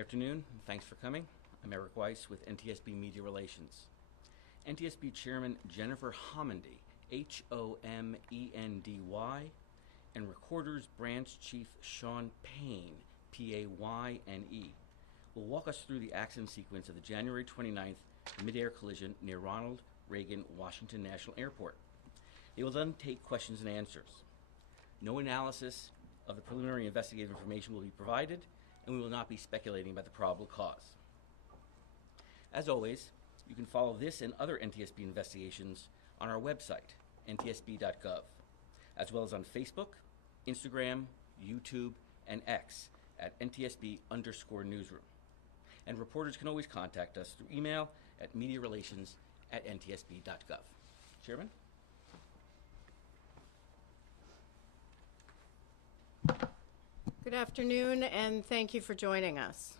afternoon. Thanks for coming. I'm Eric Weiss with NTSB Media Relations. NTSB Chairman Jennifer Homendy, Homendy, and Recorders Branch Chief Sean Payne, Payne, will walk us through the accident sequence of the January 29th mid-air collision near Ronald Reagan Washington National Airport. They will then take questions and answers. No analysis of the preliminary investigative information will be provided, and we will not be speculating about the probable cause. As always, you can follow this and other NTSB investigations on our website, ntsb.gov, as well as on Facebook, Instagram, YouTube, and X at NTSB_newsroom. And reporters can always contact us through email at mediarelations@ntsb.gov. Chairman? Good afternoon, and thank you for joining us.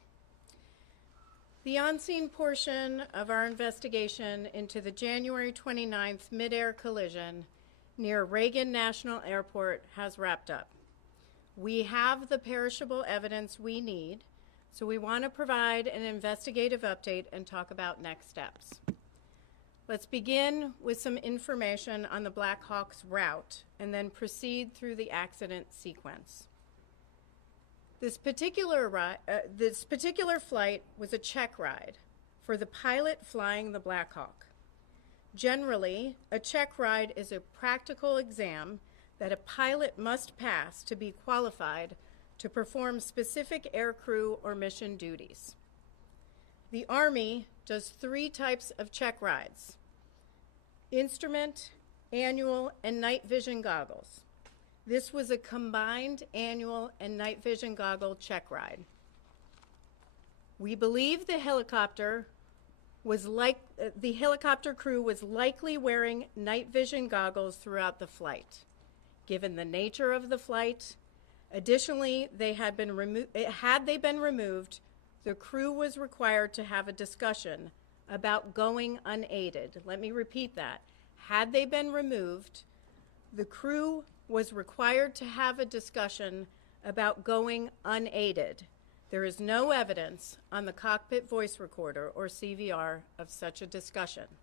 The on-scene portion of our investigation into the January 29th mid-air collision near Reagan National Airport has wrapped up. We have the perishable evidence we need, so we want to provide an investigative update and talk about next steps. Let's begin with some information on the Blackhawk's route and then proceed through the accident sequence. This particular flight was a check ride for the pilot flying the Blackhawk. Generally, a check ride is a practical exam that a pilot must pass to be qualified to perform specific aircrew or mission duties. The Army does 3 types of check rides: instrument, annual, and night vision goggles. This was a combined annual and night vision goggle check ride. We believe the helicopter crew was likely wearing night vision goggles throughout the flight. Given the nature of the flight, additionally, had they been removed, the crew was required to have a discussion about going unaided. Let me repeat that. Had they been removed, the crew was required to have a discussion about going unaided. There is no evidence on the cockpit voice recorder, or CVR, of such a discussion.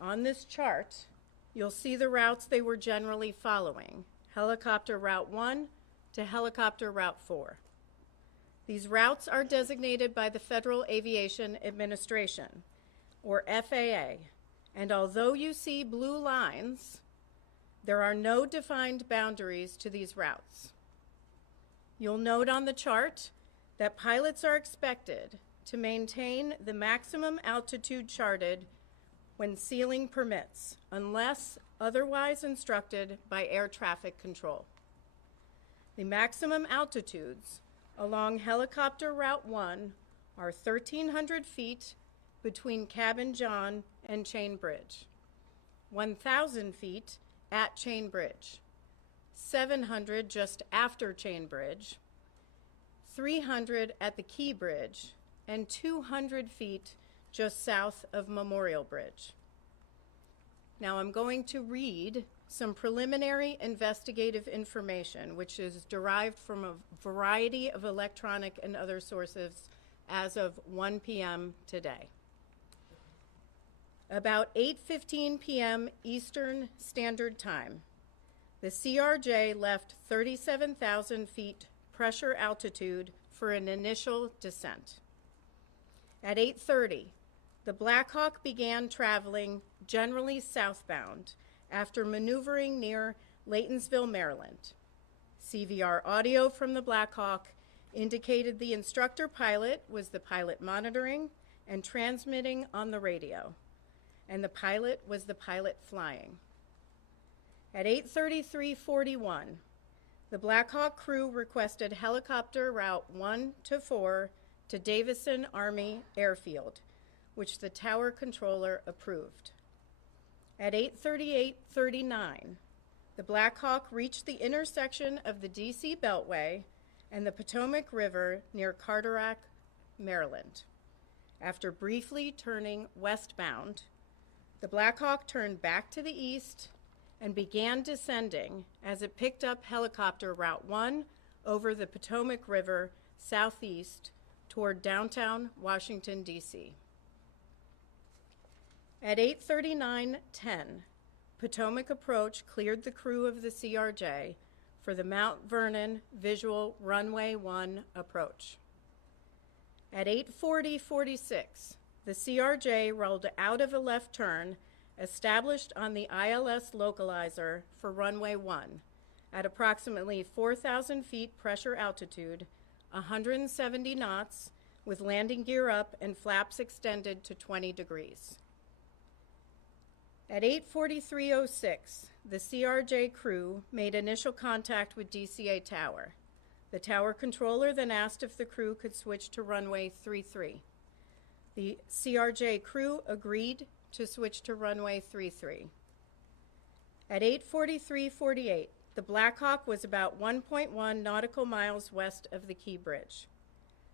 On this chart, you'll see the routes they were generally following: Helicopter Route 1 to Helicopter Route 4. These routes are designated by the Federal Aviation Administration, or FAA, and although you see blue lines, there are no defined boundaries to these routes. You'll note on the chart that pilots are expected to maintain the maximum altitude charted when ceiling permits, unless otherwise instructed by air traffic control. The maximum altitudes along Helicopter Route 1 are 1,300 feet between Cabin John and Chain Bridge, 1,000 feet at Chain Bridge, 700 just after Chain Bridge, 300 at the Key Bridge, and 200 feet just south of Memorial Bridge. Now I'm going to read some preliminary investigative information, which is derived from a variety of electronic and other sources as of 1 p.m. today. About 8:15 p.m. Eastern Standard Time, the CRJ left 37,000 feet pressure altitude for an initial descent. At 8:30, the Blackhawk began traveling generally southbound after maneuvering near Laytonsville, Maryland. CVR audio from the Blackhawk indicated the instructor pilot was the pilot monitoring and transmitting on the radio, and the pilot was the pilot flying. At 8:33:41, the Blackhawk crew requested Helicopter Route 1 to 4 to Davison Army Airfield, which the tower controller approved. At 8:38:39, the Blackhawk reached the intersection of the D.C. Beltway and the Potomac River near Carteret, Maryland. After briefly turning westbound, the Blackhawk turned back to the east and began descending as it picked up Helicopter Route 1 over the Potomac River southeast toward downtown Washington, D.C. At 8:39:10, Potomac approach cleared the crew of the CRJ for the Mount Vernon Visual Runway 1 approach. At 8:40:46, the CRJ rolled out of a left turn established on the ILS localizer for runway 1 at approximately 4,000 feet pressure altitude, 170 knots, with landing gear up and flaps extended to 20 degrees. At 8:43:06, the CRJ crew made initial contact with DCA Tower. The tower controller then asked if the crew could switch to runway 33. The CRJ crew agreed to switch to runway 33. At 8:43:48, the Blackhawk was about 1.1 nautical miles west of the Key Bridge.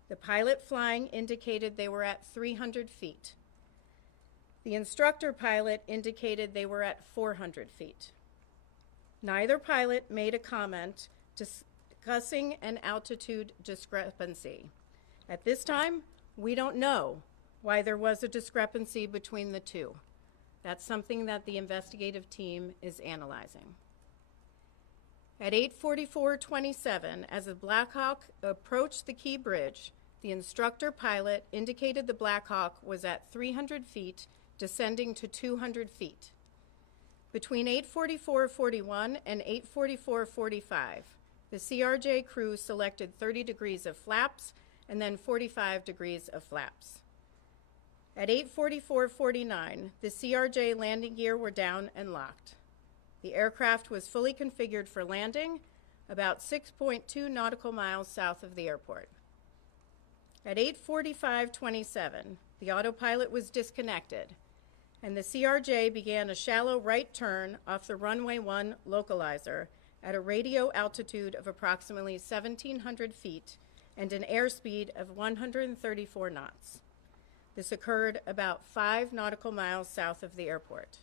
The pilot flying indicated they were at 300 feet. The instructor pilot indicated they were at 400 feet. Neither pilot made a comment discussing an altitude discrepancy. At this time, we don't know why there was a discrepancy between the two. That's something that the investigative team is analyzing. At 8:44:27, as the Blackhawk approached the Key Bridge, the instructor pilot indicated the Blackhawk was at 300 feet, descending to 200 feet. Between 8:44:41 and 8:44:45, the CRJ crew selected 30 degrees of flaps and then 45 degrees of flaps. At 8:44:49, the CRJ landing gear were down and locked. The aircraft was fully configured for landing about 6.2 nautical miles south of the airport. At 8:45:27, the autopilot was disconnected, and the CRJ began a shallow right turn off the runway 1 localizer at a radio altitude of approximately 1,700 feet and an airspeed of 134 knots. This occurred about 5 nautical miles south of the airport.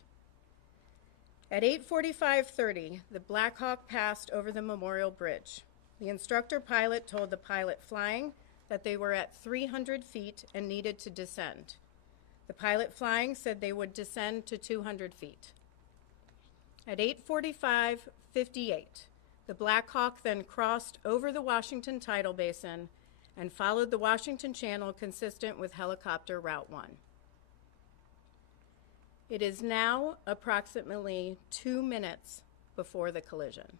At 8:45:30, the Blackhawk passed over the Memorial Bridge. The instructor pilot told the pilot flying that they were at 300 feet and needed to descend. The pilot flying said they would descend to 200 feet. At 8:45:58, the Blackhawk then crossed over the Washington Tidal Basin and followed the Washington Channel consistent with helicopter Route 1. It is now approximately 2 minutes before the collision.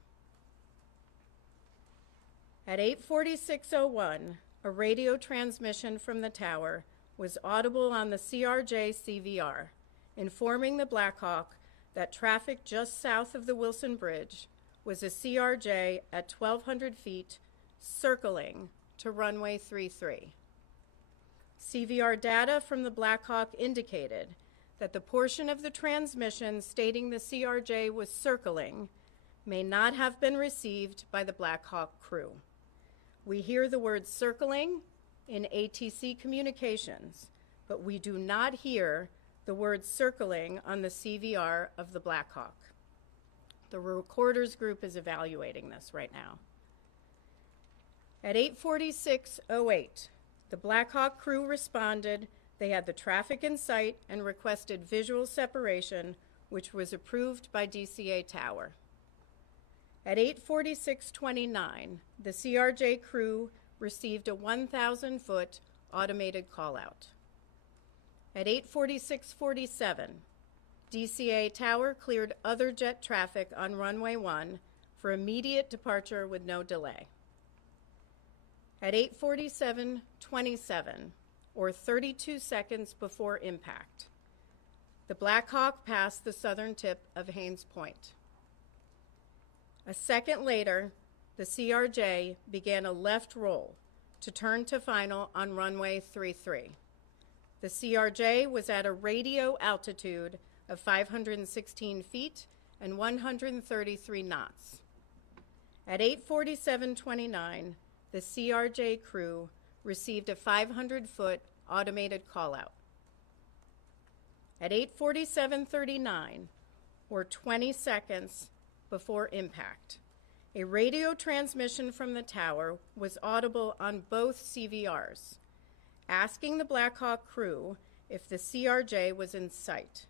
At 8:46:01, a radio transmission from the tower was audible on the CRJ CVR, informing the Blackhawk that traffic just south of the Wilson Bridge was a CRJ at 1,200 feet circling to runway 33. CVR data from the Blackhawk indicated that the portion of the transmission stating the CRJ was circling may not have been received by the Blackhawk crew. We hear the word circling in ATC communications, but we do not hear the word circling on the CVR of the Blackhawk. The recorders group is evaluating this right now. At 8:46:08, the Blackhawk crew responded. They had the traffic in sight and requested visual separation, which was approved by DCA Tower. At 8:46:29, the CRJ crew received a 1,000-foot automated call-out. At 8:46:47, DCA Tower cleared other jet traffic on runway 1 for immediate departure with no delay. At 8:47:27, or 32 seconds before impact, the Blackhawk passed the southern tip of Haines Point. A second later, the CRJ began a left roll to turn to final on runway 33. The CRJ was at a radio altitude of 516 feet and 133 knots. At 8:47:29, the CRJ crew received a 500-foot automated call-out. At 8:47:39, or 20 seconds before impact, a radio transmission from the tower was audible on both CVRs. asking the Blackhawk crew if the CRJ was in sight.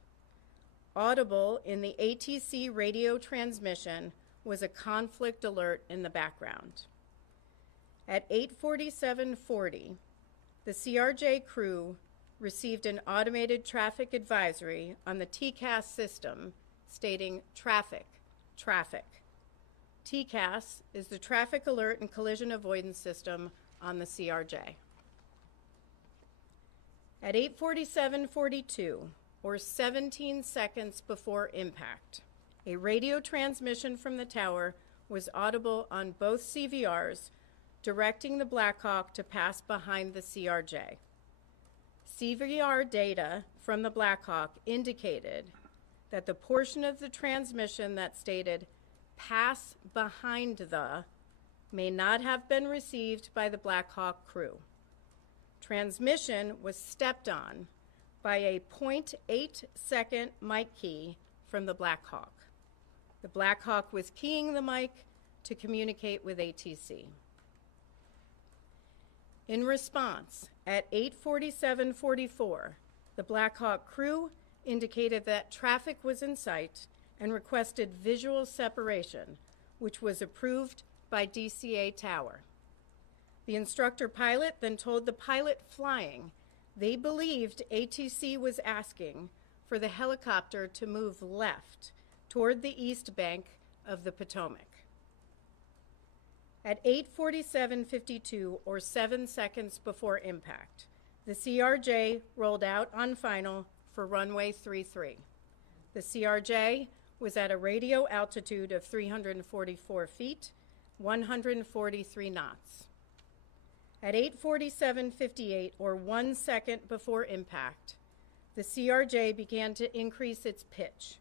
Audible in the ATC radio transmission was a conflict alert in the background. At 8:47:40, the CRJ crew received an automated traffic advisory on the TCAS system stating traffic, traffic. TCAS is the Traffic Alert and Collision Avoidance System on the CRJ. At 8:47:42, or 17 seconds before impact, a radio transmission from the tower was audible on both CVRs, directing the Blackhawk to pass behind the CRJ. CVR data from the Blackhawk indicated that the portion of the transmission that stated pass behind the may not have been received by the Blackhawk crew. Transmission was stepped on by a 0.8 second mic key from the Blackhawk. The Blackhawk was keying the mic to communicate with ATC. In response, at 8:47:44, the Blackhawk crew indicated that traffic was in sight and requested visual separation, which was approved by DCA Tower. The instructor pilot then told the pilot flying they believed ATC was asking for the helicopter to move left toward the east bank of the Potomac. At 8:47:52, or 7 seconds before impact, the CRJ rolled out on final for runway 33. The CRJ was at a radio altitude of 344 feet, 143 knots. At 8:47:58, or 1 second before impact, the CRJ began to increase its pitch,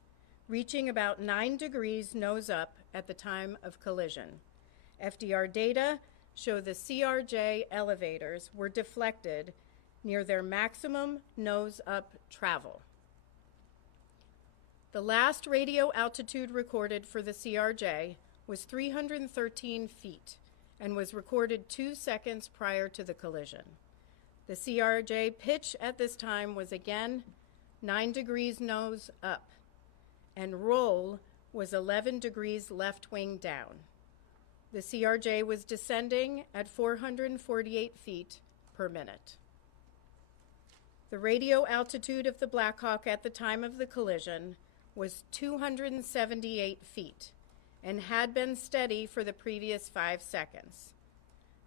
reaching about 9 degrees nose up at the time of collision. FDR data show the CRJ elevators were deflected near their maximum nose-up travel. The last radio altitude recorded for the CRJ was 313 feet and was recorded 2 seconds prior to the collision. The CRJ pitch at this time was again 9 degrees nose up, and roll was 11 degrees left wing down. The CRJ was descending at 448 feet per minute. The radio altitude of the Blackhawk at the time of the collision was 278 feet and had been steady for the previous 5 seconds.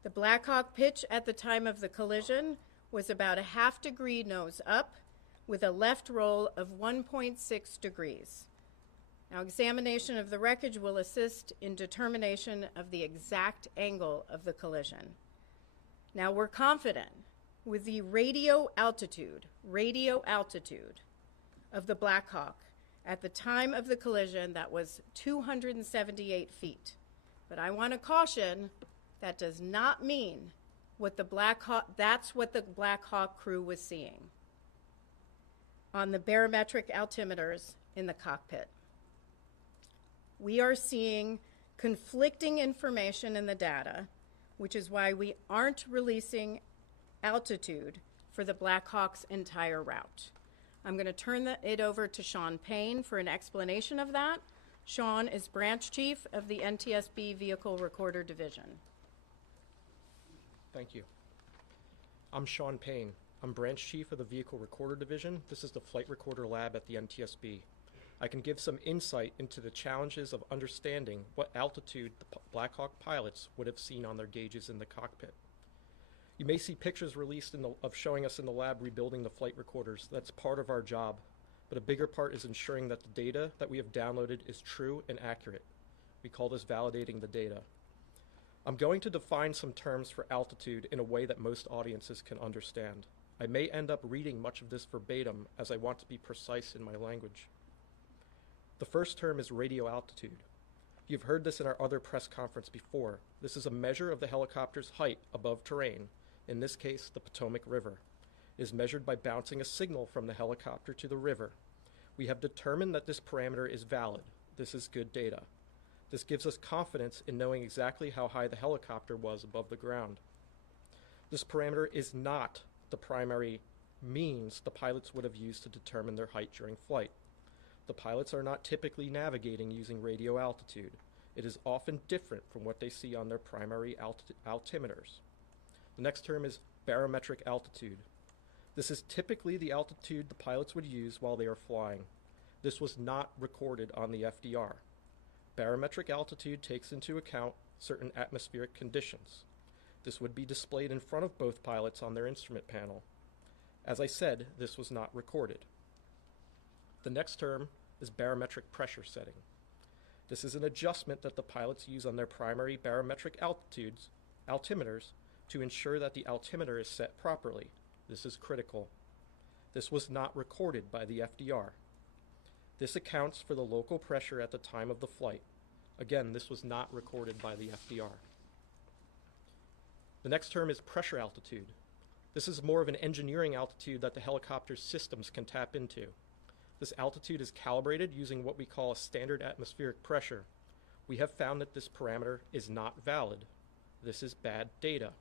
The Blackhawk pitch at the time of the collision was about a half degree nose up with a left roll of 1.6 degrees. Now, examination of the wreckage will assist in determination of the exact angle of the collision. Now, we're confident with the radio altitude of the Blackhawk at the time of the collision that was 278 feet. But I want to caution, that does not mean that's what the Blackhawk crew was seeing on the barometric altimeters in the cockpit. We are seeing conflicting information in the data, which is why we aren't releasing altitude for the Blackhawk's entire route. I'm going to turn it over to Sean Payne for an explanation of that. Sean is branch chief of the NTSB Vehicle Recorder Division. Thank you. I'm Sean Payne. I'm branch chief of the Vehicle Recorder Division. This is the flight recorder lab at the NTSB. I can give some insight into the challenges of understanding what altitude the Blackhawk pilots would have seen on their gauges in the cockpit. You may see pictures released of showing us in the lab rebuilding the flight recorders. That's part of our job, but a bigger part is ensuring that the data that we have downloaded is true and accurate. We call this validating the data. I'm going to define some terms for altitude in a way that most audiences can understand. I may end up reading much of this verbatim as I want to be precise in my language. The first term is radio altitude. You've heard this in our other press conference before. This is a measure of the helicopter's height above terrain, in this case, the Potomac River. It is measured by bouncing a signal from the helicopter to the river. We have determined that this parameter is valid. This is good data. This gives us confidence in knowing exactly how high the helicopter was above the ground. This parameter is not the primary means the pilots would have used to determine their height during flight. The pilots are not typically navigating using radio altitude. It is often different from what they see on their primary altimeters. The next term is barometric altitude. This is typically the altitude the pilots would use while they are flying. This was not recorded on the FDR. Barometric altitude takes into account certain atmospheric conditions. This would be displayed in front of both pilots on their instrument panel. As I said, this was not recorded. The next term is barometric pressure setting. This is an adjustment that the pilots use on their primary barometric altimeters to ensure that the altimeter is set properly. This is critical. This was not recorded by the FDR. This accounts for the local pressure at the time of the flight. Again, this was not recorded by the FDR. The next term is pressure altitude. This is more of an engineering altitude that the helicopter's systems can tap into. This altitude is calibrated using what we call a standard atmospheric pressure. We have found that this parameter is not valid. This is bad data.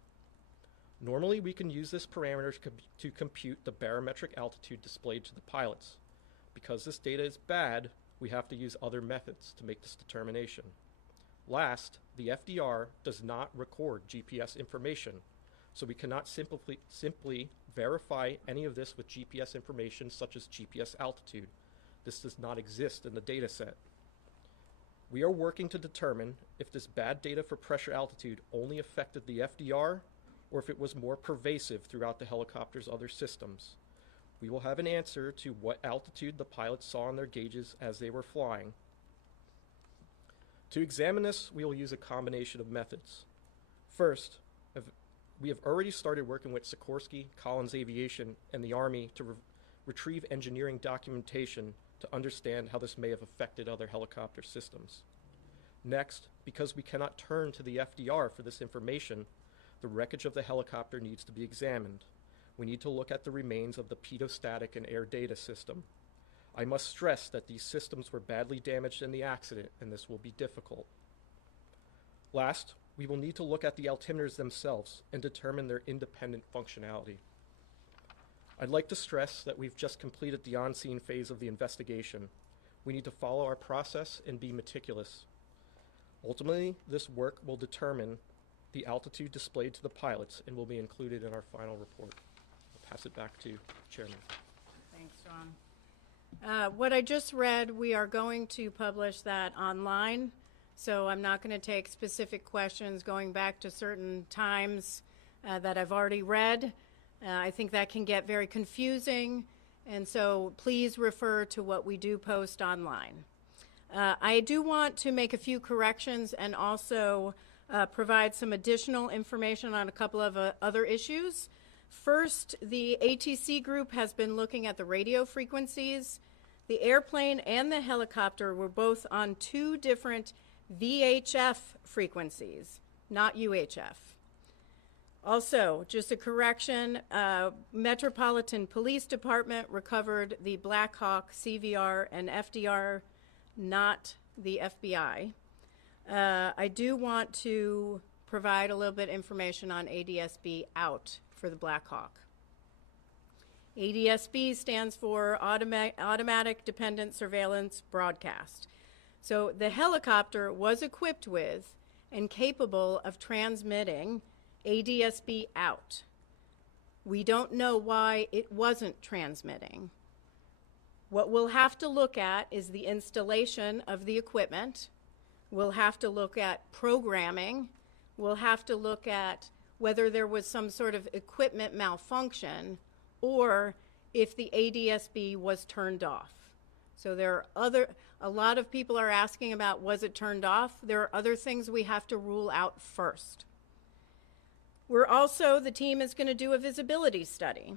Normally, we can use this parameter to compute the barometric altitude displayed to the pilots. Because this data is bad, we have to use other methods to make this determination. Last, the FDR does not record GPS information, so we cannot simply verify any of this with GPS information such as GPS altitude. This does not exist in the data set. We are working to determine if this bad data for pressure altitude only affected the FDR or if it was more pervasive throughout the helicopter's other systems. We will have an answer to what altitude the pilots saw on their gauges as they were flying. To examine this, we will use a combination of methods. First, we have already started working with Sikorsky, Collins Aviation, and the Army to retrieve engineering documentation to understand how this may have affected other helicopter systems. Next, because we cannot turn to the FDR for this information, the wreckage of the helicopter needs to be examined. We need to look at the remains of the pedostatic and air data system. I must stress that these systems were badly damaged in the accident, and this will be difficult. Last, we will need to look at the altimeters themselves and determine their independent functionality. I'd like to stress that we've just completed the on-scene phase of the investigation. We need to follow our process and be meticulous. Ultimately, this work will determine the altitude displayed to the pilots and will be included in our final report. I'll pass it back to Chairman. Thanks, John. What I just read, we are going to publish that online, so I'm not going to take specific questions going back to certain times that I've already read. I think that can get very confusing, and so please refer to what we do post online. I do want to make a few corrections and also provide some additional information on a couple of other issues. First, the ATC group has been looking at the radio frequencies. The airplane and the helicopter were both on two different VHF frequencies, not UHF. Also, just a correction, Metropolitan Police Department recovered the Blackhawk, CVR, and FDR, not the FBI. I do want to provide a little bit of information on ADSB out for the Blackhawk. ADSB stands for Automatic Dependent Surveillance Broadcast. So the helicopter was equipped with and capable of transmitting ADSB out. We don't know why it wasn't transmitting. What we'll have to look at is the installation of the equipment. We'll have to look at programming. We'll have to look at whether there was some sort of equipment malfunction or if the ADSB was turned off. So there are a lot of people are asking about, was it turned off? There are other things we have to rule out first. The team is going to do a visibility study.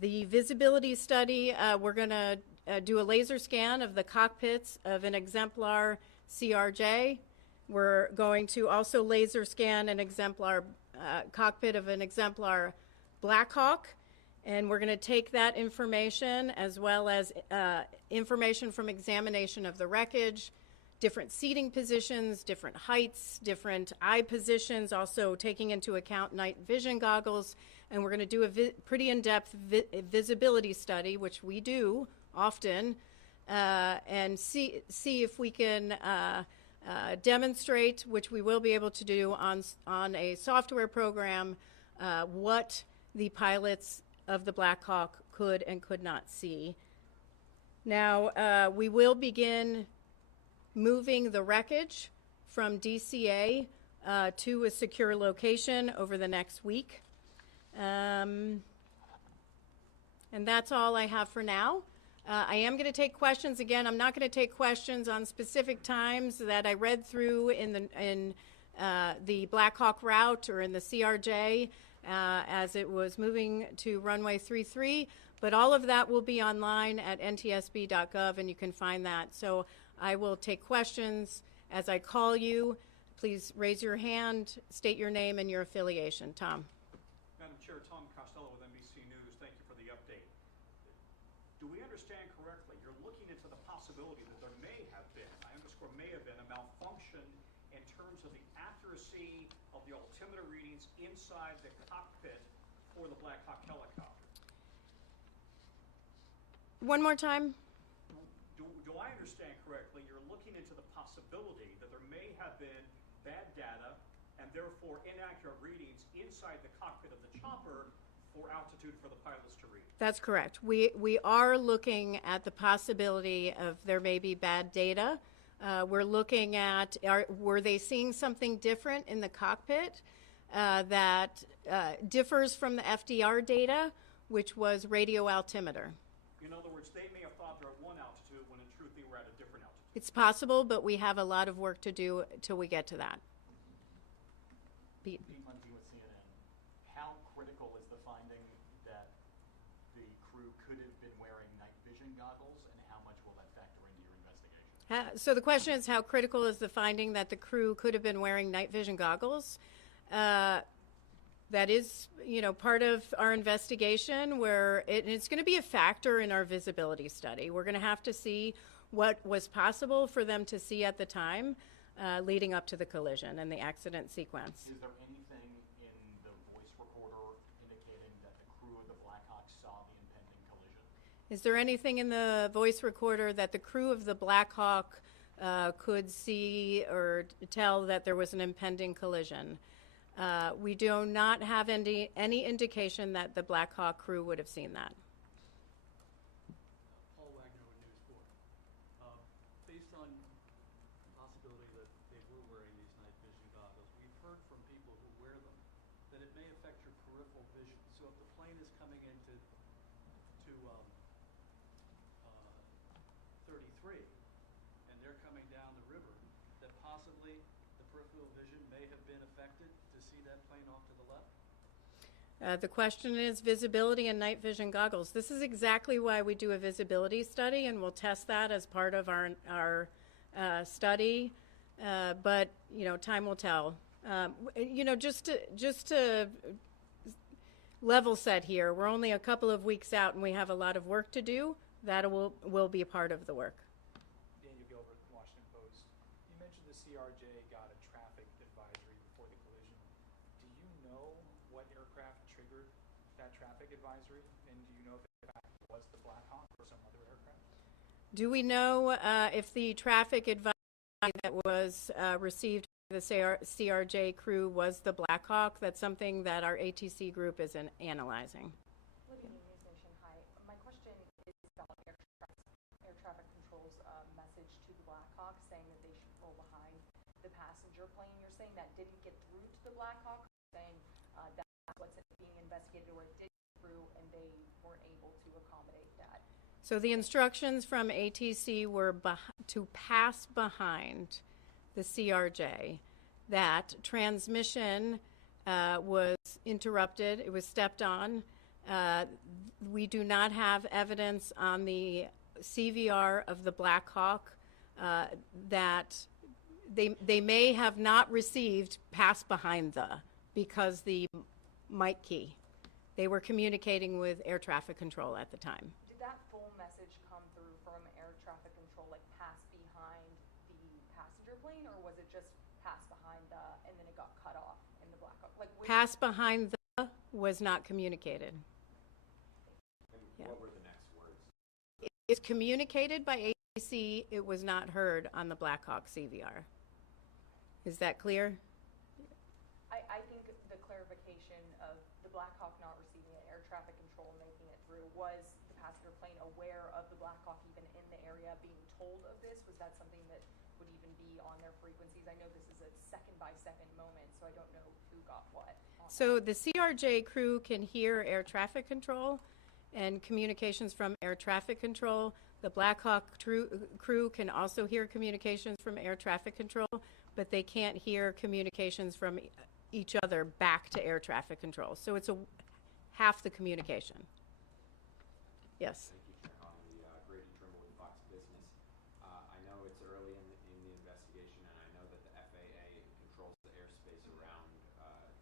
The visibility study, we're going to do a laser scan of the cockpits of an exemplar CRJ. We're going to also laser scan an exemplar cockpit of an exemplar Blackhawk, and we're going to take that information as well as information from examination of the wreckage different seating positions, different heights, different eye positions, also taking into account night vision goggles. And we're going to do a pretty in-depth visibility study, which we do often, and see if we can demonstrate, which we will be able to do on a software program, what the pilots of the Blackhawk could and could not see. Now, we will begin moving the wreckage from DCA to a secure location over the next week. And that's all I have for now. I am going to take questions. Again, I'm not going to take questions on specific times that I read through in the Blackhawk route or in the CRJ as it was moving to runway 33. But all of that will be online at ntsb.gov, and you can find that. So I will take questions as I call you. Please raise your hand, state your name and your affiliation. Tom. Madam Chair, Tom Costello with NBC News. Thank you for the update. Do we understand correctly, you're looking into the possibility that there may have been, I underscore may have been, a malfunction in terms of the accuracy of the altimeter readings inside the cockpit for the Blackhawk helicopter? One more time. Do I understand correctly, you're looking into the possibility that there may have been bad data and therefore inaccurate readings inside the cockpit of the chopper for altitude for the pilots to read? That's correct. We are looking at the possibility of there may be bad data. We're looking at, were they seeing something different in the cockpit that differs from the FDR data, which was radio altimeter? In other words, they may have thought they're at one altitude when in truth they were at a different altitude. It's possible, but we have a lot of work to do till we get to that. Pete. Pete Munty with CNN. How critical is the finding that the crew could have been wearing night vision goggles, and how much will that factor into your investigation? So the question is, how critical is the finding that the crew could have been wearing night vision goggles? That is, part of our investigation where it's going to be a factor in our visibility study. We're going to have to see what was possible for them to see at the time leading up to the collision and the accident sequence. Is there anything in the voice recorder indicating that the crew of the Blackhawk saw the impending collision? Is there anything in the voice recorder that the crew of the Blackhawk could see or tell that there was an impending collision? We do not have any indication that the Blackhawk crew would have seen that. Paul Wagner with News 4. Based on the possibility that they were wearing these night vision goggles, we've heard from people who wear them that it may affect your peripheral vision. So if the plane is coming into 33 and they're coming down the river, that possibly the peripheral vision may have been affected to see that plane off to the left? The question is visibility and night vision goggles. This is exactly why we do a visibility study, and we'll test that as part of our study. But time will tell. Just to level set here, we're only a couple of weeks out, and we have a lot of work to do. That will be a part of the work. Daniel Gilbert, Washington Post. You mentioned the CRJ got a traffic advisory before the collision. Do you know what aircraft triggered that traffic advisory? And do you know if it was the Blackhawk or some other aircraft? Do we know if the traffic advisory that was received by the CRJ crew was the Blackhawk? That's something that our ATC group is analyzing. Traffic control's message to the Blackhawk saying that they should pull behind the passenger plane. You're saying that didn't get through to the Blackhawk, saying that's what's being investigated, or it did get through and they weren't able to accommodate that? So the instructions from ATC were to pass behind the CRJ. That transmission was interrupted. It was stepped on. We do not have evidence on the CVR of the Blackhawk that they may have not received pass behind because the mic key. They were communicating with air traffic control at the time. Did that full message come through from air traffic control, like pass behind the pass behind the was not communicated. And what were the next words? It's communicated by ATC. It was not heard on the Blackhawk CVR. Is that clear? I think the clarification of the Blackhawk not receiving an air traffic control and making it through, was the passenger plane aware of the Blackhawk even in the area being told of this? Was that something that would even be on their frequencies? I know this is a second-by-second moment, so I don't know who got what. So the CRJ crew can hear air traffic control and communications from air traffic control. The Blackhawk crew can also hear communications from air traffic control, but they can't hear communications from each other back to air traffic control. So it's half the communication. Yes. Thank you, Chair Holly. Grady Trimble with Fox Business. I know it's early in the investigation, and I know that the FAA controls the airspace around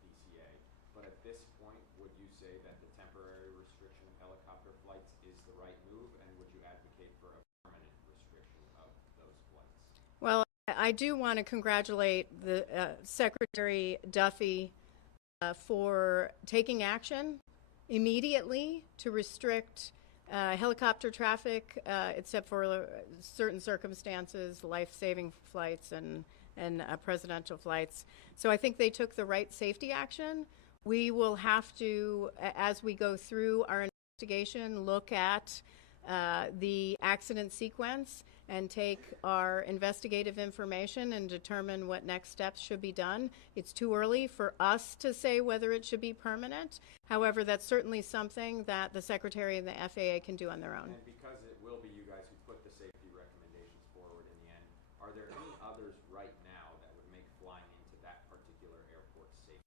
DCA. But at this point, would you say that the temporary restriction of helicopter flights is the right move, and would you advocate for a permanent restriction of those flights? Well, I do want to congratulate the Secretary Duffy for taking action immediately to restrict helicopter traffic, except for certain circumstances, life-saving flights and presidential flights. So I think they took the right safety action. We will have to, as we go through our investigation, look at the accident sequence and take our investigative information and determine what next steps should be done. It's too early for us to say whether it should be permanent. However, that's certainly something that the Secretary and the FAA can do on their own. And because it will be you guys who put the safety recommendations forward in the end, are there any others right now that would make flying into that particular airport safer?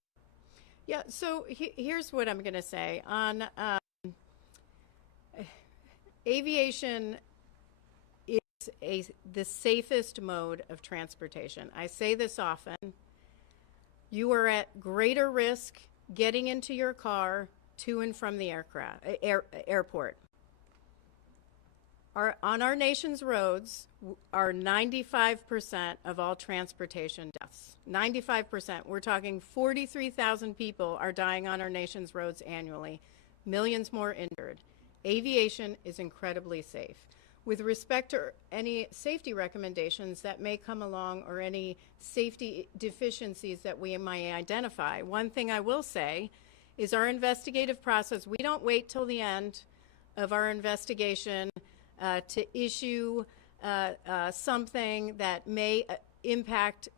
Yeah, so here's what I'm going to say. On aviation is the safest mode of transportation. I say this often. You are at greater risk getting into your car to and from the airport. On our nation's roads are 95% of all transportation deaths. 95%. We're talking 43,000 people are dying on our nation's roads annually, millions more injured. Aviation is incredibly safe. With respect to any safety recommendations that may come along or any safety deficiencies that we might identify, one thing I will say is our investigative process, we don't wait till the end of our investigation to issue something that may impact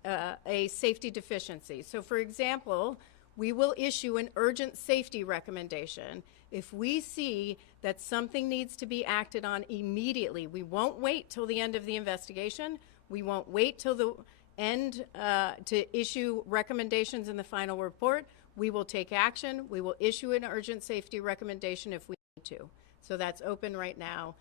a safety deficiency. So, for example, we will issue an urgent safety recommendation if we see that something needs to be acted on immediately. We won't wait till the end of the investigation. We won't wait till the end to issue recommendations in the final report. We will take action. We will issue an urgent safety recommendation if we need to. So that's open right now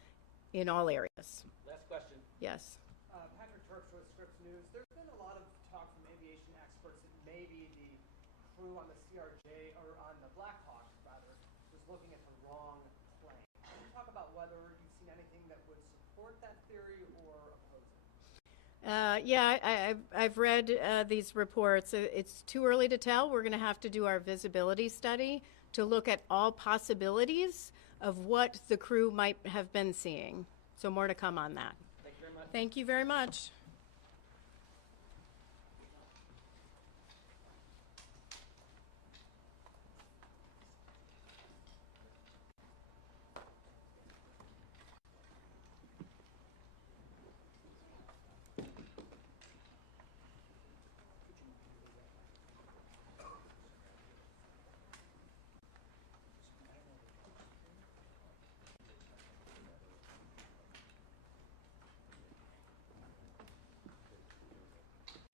in all areas. Last question. Yes. Patrick Turks with Scripps News. There's been a lot of talk from aviation experts that maybe the crew on the CRJ, or on the Blackhawk, rather, was looking at the wrong plane. Can you talk about whether you've seen anything that would support that theory or oppose it? Yeah, I've read these reports. It's too early to tell. We're going to have to do our visibility study to look at all possibilities of what the crew might have been seeing. So more to come on that. Thank you very much. Thank you very much.